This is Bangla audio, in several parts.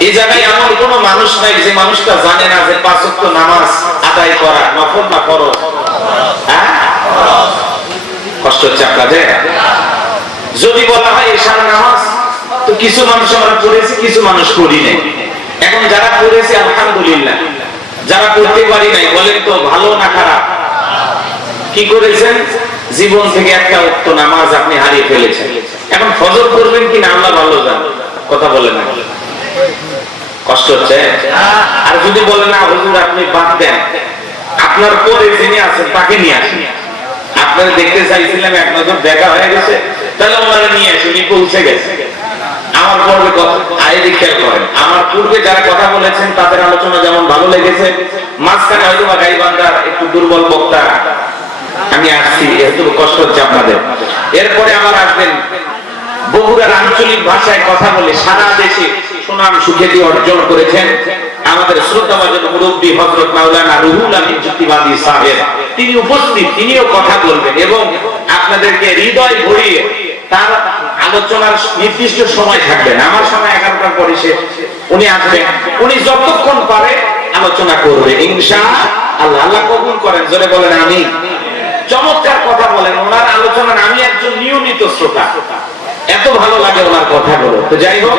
এই জায়গায় এমন কোনো মানুষ নাই যে মানুষটা জানে না যে পাঁচ নামাজ আদায় করা নফল না ফরজ? হ্যাঁ? কষ্ট হচ্ছে আপনাদের? যদি বলা হয় এশার নামাজ, তো কিছু মানুষ আমরা পড়েছি, কিছু মানুষ করি নাই। এখন যারা পড়েছে, আলহামদুলিল্লাহ। যারা পড়তে পারি নাই, বলেন তো ভালো না খারাপ? কি করেছেন? জীবন থেকে একটা উক্ত নামাজ আপনি হারিয়ে ফেলেছেন। এখন ফজর করবেন কি না আল্লাহ ভালো জান। কথা বলেন না। কষ্ট হচ্ছে? আর যদি না, হুজুর, আপনি বাদ দেন। আপনার পরে যিনি আছেন, তাকে নিয়ে আসেন। আপনারা দেখতে চাইছিলাম এক নজর দেখা হয়ে গেছে। তাহলে নিয়ে আসি, উনি পৌঁছে গেছে। আমার পূর্বে খেয়াল করেন, আমার পূর্বে যারা কথা বলেছেন, তাদের আলোচনা যেমন ভালো লেগেছে। মাঝখানে হয়তো বা গাইবান্ধার একটু দুর্বল বক্তা। আমি আসছি, এত কষ্ট হচ্ছে আপনাদের। এরপরে আমার আসবেন। বগুড়ার আঞ্চলিক ভাষায় কথা বলে সারা দেশে সুনাম সুখ্যাতি অর্জন করেছেন আমাদের শ্রদ্ধাভাজন মুরব্বী হজরত মাওলানা রুহুল আমিন যুক্তিবাদী সাহেব। তিনি উপস্থিত, তিনিও কথা বলবেন এবং আপনাদেরকে হৃদয় ভরিয়ে তার আলোচনার নির্দিষ্ট সময় থাকবেন আমার সময় এগারোটার পরে সে উনি আসবেন। উনি যতক্ষণ পারে আলোচনা করবে। ইনশা আল্লাহ আল্লাহ কবুল করেন, জোরে বলেন আমি চমৎকার কথা বলেন। ওনার আলোচনার আমি একজন নিয়মিত শ্রোতা। এত ভালো লাগে ওনার কথাগুলো। তো যাই হোক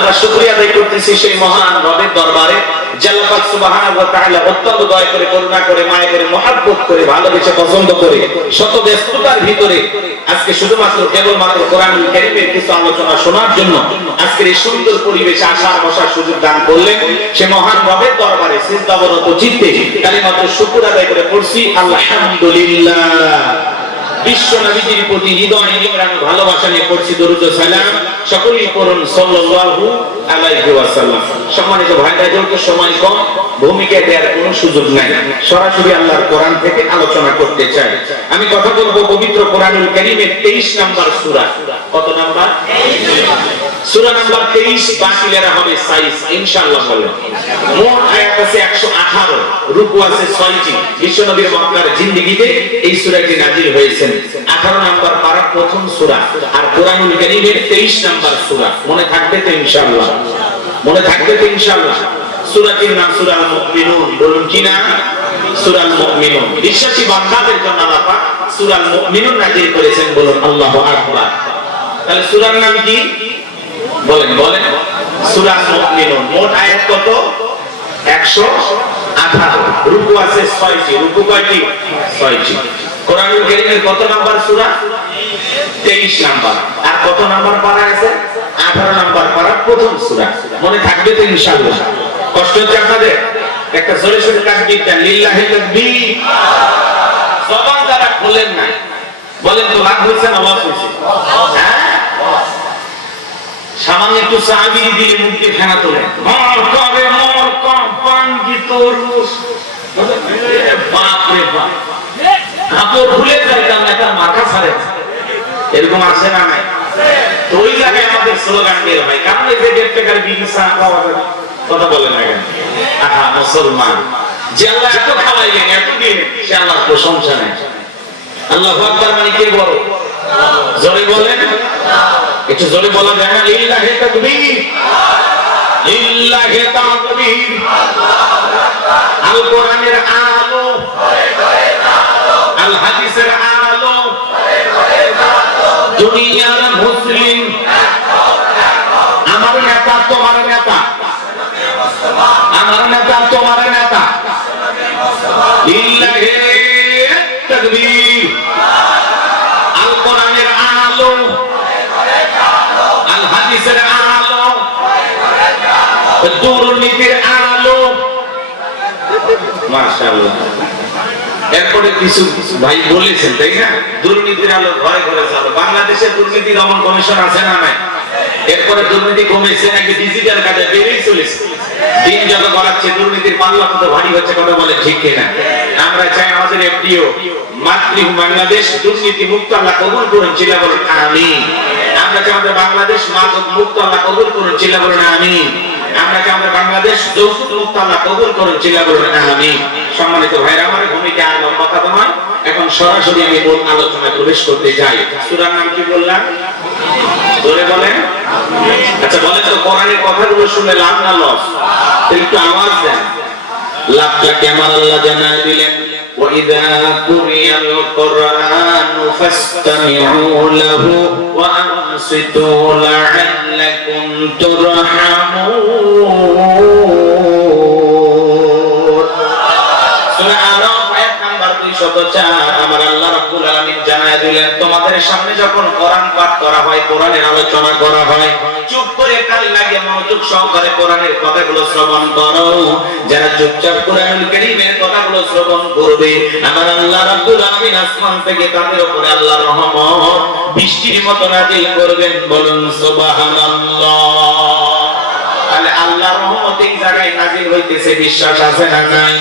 আমরা শুকরিয়া আদায় করতেছি সেই মহান রবের দরবারে। জাল্লাহ পাক সুবহানাহু ওয়া তাআলা অত্যন্ত করে, করুণা করে করে করে, ভালোবেসে, পছন্দ করে শত ব্যস্ততার ভিতরে আজকে শুধুমাত্র কেবলমাত্র কিছু আলোচনা শোনার জন্য আজকের এই সুন্দর পরিবেশে আসার বসার সুযোগ দান করলেন সে মহান রবের দরবারে আদায় করে পড়ছি, আলহামদুলিল্লাহ। বিশ্ব নবীজির প্রতি হৃদয় ভালোবাসা নিয়ে দরুদ সালাম। সম্মানিত ভাইরা যেহেতু সময় কম, ভূমিকা দেওয়ার কোনো সুযোগ নাই। সরাসরি আল্লাহর কোরআন থেকে আলোচনা করতে চাই। আমি কথা বলব পবিত্র কোরআনুল কারীমের 23 নাম্বার সুরা। কত নাম্বার? সূরা নাম্বার 23 বাকিলেরা হবে সাইজ, ইনশাআল্লাহ বলেন। মোট আয়াত আছে 118 রুকু আছে 6টি বিশ্বনবীর মক্কার জিন্দেগিতে এই সূরাটি নাজিল হয়েছেন। 18 নাম্বার পারা প্রথম সূরা আর কোরআনুল কারীমের 23 নাম্বার সূরা। মনে থাকবে তো ইনশাআল্লাহ? মনে থাকবে তো ইনশাআল্লাহ? সূরাটির নাম সূরাল মুমিনুন। বলুন কি না সূরাল মুমিনুন। বিশ্বাসী বান্দাদের জন্য আল্লাহ পাক সূরাল মুমিনুন নাজিল করেছেন বলুন, আল্লাহু আকবার। তাহলে সূরার নাম কি? বলেন বলেন। সূরা মুমিনুন মোট আয়াত কত? 118 রুকু আছে 6টি রুকু কয়টি? 6টি কোরআনুল কারীমের কত নাম্বার সূরা? 23 নাম্বার। আর কত নাম্বার পারা আছে 18 নাম্বার পারা প্রথম সূরা। মনে থাকবে তো ইনশাআল্লাহ। কষ্ট হচ্ছে আপনাদের? একটা জোরে জোরে তাকবীর দেন। লিল্লাহি তাকবীর জবান দ্বারা খোলেন না বলেন তো লাভ হয়েছে না লস হয়েছে? হ্যাঁ? সামান্য একটু সাহাবিরি দিলে মুখে ফেনা তোলে। মর করে, মর কম পান কি তরমুজ বাপ। রে বাপ কাপড় ভুলে মাথা ছাড়ে। আমাদের স্লোগান বের হয়। কারণ কথা বলে না কেন যে আল্লাহ এত খাওয়াইলেন এত প্রশংসা নেই আল্লাহ আকবার মানে কে বড়? জোরে বলেন। একটু জোরে বলা যায় না, লিল্লাহে তাকবীর। লিল্লাহে তাকবীর। আল কোরআনের আলো। আল হাদিসের আলো। দুনিয়ার মুসলিম। আমার নেতা, তোমার নেতা। এরপরে কিছু ভাই বলেছেন, তাই না? দুর্নীতির আলো ঘরে ঘরে চালো। বাংলাদেশে দুর্নীতি দমন কমিশন আছে না নাই? এরপরে দুর্নীতি কমেছে, নাকি ডিজিটাল কাজে বেড়েই চলেছে? দিন যত বাড়াচ্ছে দুর্নীতির পাল্লা কত ভারী হচ্ছে, কথা বলে ঠিক কিনা? আমরা চাই আমাদের এফডিও, মাতৃ বাংলাদেশ, দুর্নীতি মুক্ত আল্লাহ কবুল করুন, চিল্লা বলুন, আমিন। আমরা চাই আমাদের বাংলাদেশ মাদক মুক্ত আল্লাহ কবুল করুন, চিল্লা বলুন, আমিন। আমরা চাই আমাদের বাংলাদেশ যৌতুক মুক্ত আল্লাহ কবুল করুন চিল্লা বলুন আমিন সম্মানিত ভাইরা আমার ভূমিকা আর লম্বা কথা নয় এখন সরাসরি আমি মূল আলোচনায় প্রবেশ করতে যাই সূরার নাম কি বললাম ধরে বলেন আচ্ছা বলেন তো কোরআনের কথাগুলো শুনে লাভ না লস একটু আওয়াজ দেন লাভটাকে আমার আল্লাহ জানায় দিলেন وإذا قرئ القرآن فاستمعوا له وأنصتوا لعلكم ترحمون সূরা আরাফ আয়াত নাম্বার 204 আমার আল্লাহ রাব্বুল আলামিন দিলেন তোমাদের সামনে যখন কোরআন পাঠ করা হয়, কোরআনের আলোচনা করা হয়, চুপ করে কান লাগে মনোযোগ সহকারে কোরআনের কথাগুলো শ্রবণ করো। যারা চুপচাপ কোরআনুল কারীমের কথাগুলো শ্রবণ করবে, আমার আল্লাহ রাব্বুল আলামিন আসমান থেকে তাদের উপরে আল্লাহর রহমত বৃষ্টির মতো নাজিল করবেন। বলুন, সুবহানাল্লাহ। তাহলে আল্লাহর রহমত এই জায়গায় নাজিল হইতেছে, বিশ্বাস আছে না নাই?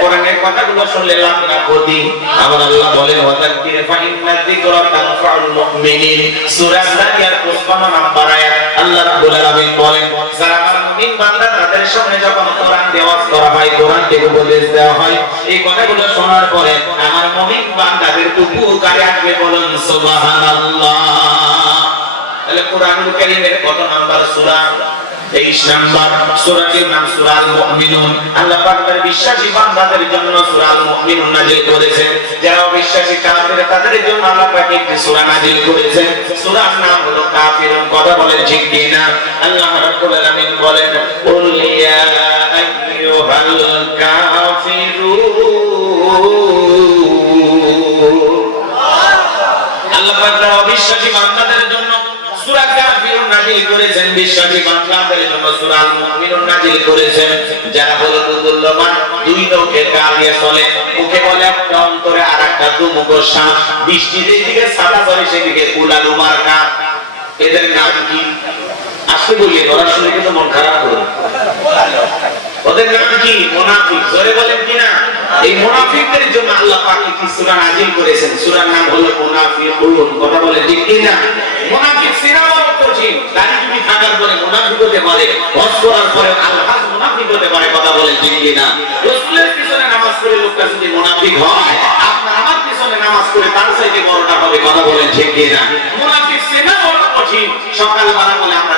কোরআনের কথাগুলো শুনলে লাভ না, ক্ষতি। আবার আল্লাহ বলেন ওয়াতাকিরে ফাইন্না যিকরা তানফাউল মুমিনিন। সূরা জারিয়ার 55 নম্বর আয়াত, আল্লাহ রাব্বুল আলামিন বলেন, যারা আমার মুমিন বান্দা, তাদের সামনে যখন কোরআন দেওয়াজ করা হয়, কোরআন থেকে উপদেশ দেওয়া হয়, এই কথাগুলো শোনার পরে আমার মুমিন বান্দাদের উপকারে আসবে বলেন, সুবহানাল্লাহ। তাহলে কোরআনুল কারীমের কত নাম্বার সূরা? 23 নাম্বার। সূরাটির নাম সূরা আল মুমিনুন আল্লাহ পাক তার বিশ্বাসী বান্দাদের জন্য সূরা আল মুমিনুন নাযিল করেছেন। যারা অবিশ্বাসী কাফির, তাদের জন্য আল্লাহ পাক একটি সূরা নাযিল করেছেন। সূরার নাম হলো কথা ঠিক কি না আল্লাহ রাব্বুল আলামিন বলেন, কুল ইয়া আইয়ুহাল কাফিরুন। আল্লাহ পাক তার অবিশ্বাসী বান্দাদের নাযিল করেছেন, বিশ্বাসী বান্দাদের জন্য সূরা আল মুমিনুন নাযিল করেছেন। যারা হলো দুর্বলমান দুই নৌকে কালিয়ে চলে। মুখে বলে একটা অন্তরে আর একটা দুমুখ সাপ বৃষ্টি যেদিকে সাদা করে, সেদিকে কুলালু মার্কা। এদের নাম কি? আসতে বলি ওরা শুনে কিন্তু মন খারাপ করে ওদের নাম কি? মুনাফিক। জোরে বলেন কিনা এই মুনাফিকদের জন্য আল্লাহ পাক একটি সূরা নাযিল করেছেন। সূরার নাম হলো মুনাফিকুন। কথা বলে ঠিক কিনা মুনাফিক বড় কঠিন দাড়ি টুপি থাকার পরে মুনাফিক হতে পারে, হজ করার পরে আলহাজ মুনাফিক হতে পারে। কথা বলে ঠিক কিনা রাসূলের পিছনে নামাজ পড়ে লোকটা যদি মুনাফিক হয়, আপনার আমার পিছনে নামাজ পড়ে তার চাইতে বড়টা হবে। কথা বলেন ঠিক কিনা মুনাফিক বড় কঠিন সকালবেলা বলে আমরা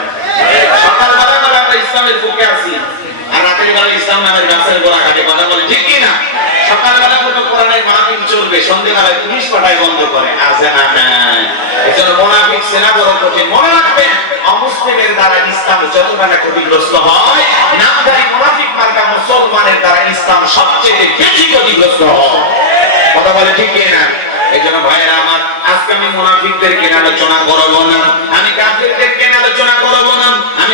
ইসলামের বুকে আছি। আর রাতের বেলা ইসলাম নামের গাছের গোড়া কাটে কথা বলে, ঠিক কি না? সকালবেলা কোনো কোরআনের মাহফিল চলবে, সন্ধ্যেবেলায় পুলিশ পাঠায় বন্ধ করে। আছে না নাই মুনাফিক সেনা বড় কঠিন। মনে রাখবেন, অমুসলিমের দ্বারা ইসলাম যতটা ক্ষতিগ্রস্ত হয়, নামধারী মুনাফিক মার্কা মুসলমানের দ্বারা ইসলাম সবচেয়ে বেশি ক্ষতিগ্রস্ত হয়। কথা বলে ঠিক না? এই জন্য ভাইয়েরা আমার আজকে আমি মুনাফিকদেরকে নিয়ে আলোচনা করব না। আমি কাফিরদেরকে নিয়ে আলোচনা করব না। আমি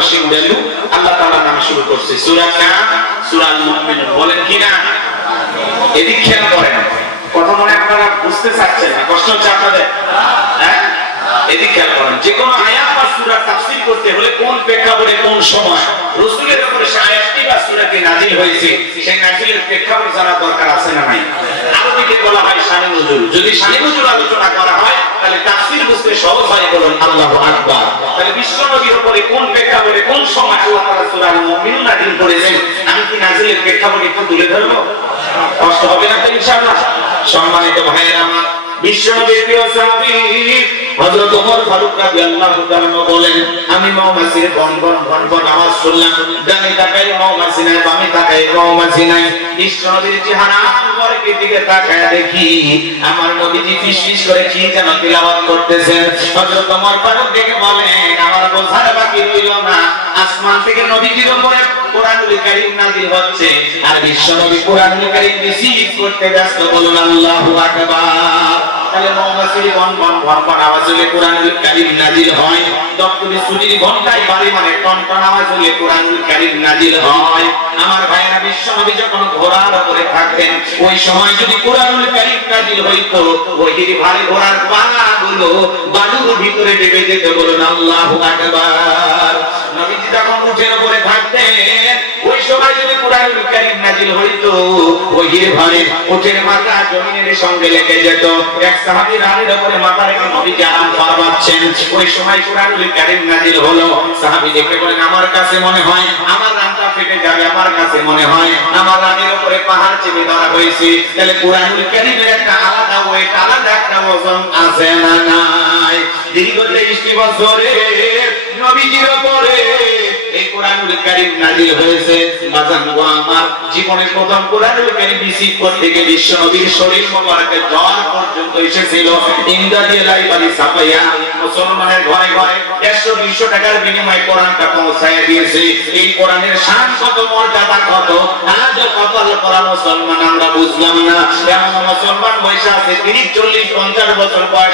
পরম করুণাময় সিং আল্লাহ তাআলা নাম শুরু করছে। সূরা কাফ সূরা আল মুমিনুন বলেন কি না? এদিক খেয়াল করেন। কথা মনে আপনারা বুঝতে চাচ্ছেন না। প্রশ্ন হচ্ছে আপনাদের হ্যাঁ? এদিক খেয়াল করেন যে কোনো আয়াত বা সূরা তাফসীর করতে হলে কোন প্রেক্ষাপটে কোন সময়? রাসূলের উপরে সেই আয়াতটি বা সূরাটি নাযিল হয়েছে, সেই নাযিলের প্রেক্ষাপট জানা দরকার আছে না নাই? আরবিতে বলা হয় শানে নজুল যদি শানে নজুল আলোচনা করা হয়, তাহলে তাফসীর বুঝতে সহজ হয় বলুন, আল্লাহু আকবার। তাহলে বিশ্ব উপরে কোন প্রেক্ষাপটে কোন সময় আল্লাহ তাআলা সূরা মুমিনুন নাযিল করেছেন? আমি কি নাজিলের প্রেক্ষাপট একটু তুলে ধরবো? কষ্ট হবে না তো ইনশাআল্লাহ? সম্মানিত ভাইয়েরা আমার বিশ্বনবীর প্রিয় সাহাবী হযরত ওমর ফারুক রাদিয়াল্লাহু তাআলা বলেন, আমি মৌমাছির বন বন বন বন আওয়াজ শুনলাম। ডানে তাকাই মৌমাছি নাই বামে তাকাই মৌমাছি নাই বিশ্বনবীর চেহারা মুবারকের দিকে তাকায় দেখি, আমার নবীজি ফিসফিস করে কি যেন তিলাওয়াত করতেছেন। হযরত ওমর ফারুক দেখে বলেন, আমার বোঝার বাকি রইল না। আসমান থেকে নবীজির উপরে কোরআনুল কারীম নাযিল হচ্ছে। আর বিশ্বনবী কোরআনুল কারীম রিসিভ করতে ব্যস্ত বলুন, আল্লাহু আকবার। তাহলে মৌমাছির বন বন বন বন আওয়াজ হলে কোরআনুল কারীম নাযিল হয়। দপ্তরি সুরির ঘন্টায় বাড়ি মানে টন আওয়াজ হলে কোরআনুল কারীম নাযিল হয়। আমার ভাইয়েরা বিশ্বনবী যখন ঘোড়ার উপরে থাকতেন, ওই সময় যদি কোরআনুল কারীম নাযিল হইতো, ওহির ভারী ঘোড়ার পাগুলো বালুর ভিতরে ডেবে যেতে, বলুন আল্লাহু আকবার। নবীজি যখন উঠের উপরে থাকতেন ওই যদি আমার কাছে মনে হয়, আমার ফেটে যাবে, আমার কাছে মনে হয়। আমার রানীর উপরে পাহাড় চেপে ধরা হয়েছে। তাহলে কোরআনুল একটা আলাদা আলাদা একটা ওজন আছে না নাই? দীর্ঘ তেইশটি বছরে নবীজির উপরে এই কোরআনুল কারীম নাযিল হয়েছে বাজান গো আমার জীবনের প্রথম কোরআনুল কারীম রিসিভ করতে গিয়ে বিশ্ব নবীর শরীর মোবারকে জ্বর পর্যন্ত এসেছিল। ইন্দ্রাজি লাইবারি সাফাইয়া মুসলমানের ঘরে ঘরে একশো দুইশো টাকার বিনিময়ে কোরআনটা পৌঁছায় দিয়েছে। এই কোরআনের শান কত, মর্যাদা কত, আজ কত করা মুসলমান আমরা বুঝলাম না। এমন মুসলমান বয়সে আছে তিরিশ, চল্লিশ, পঞ্চাশ বছর বয়স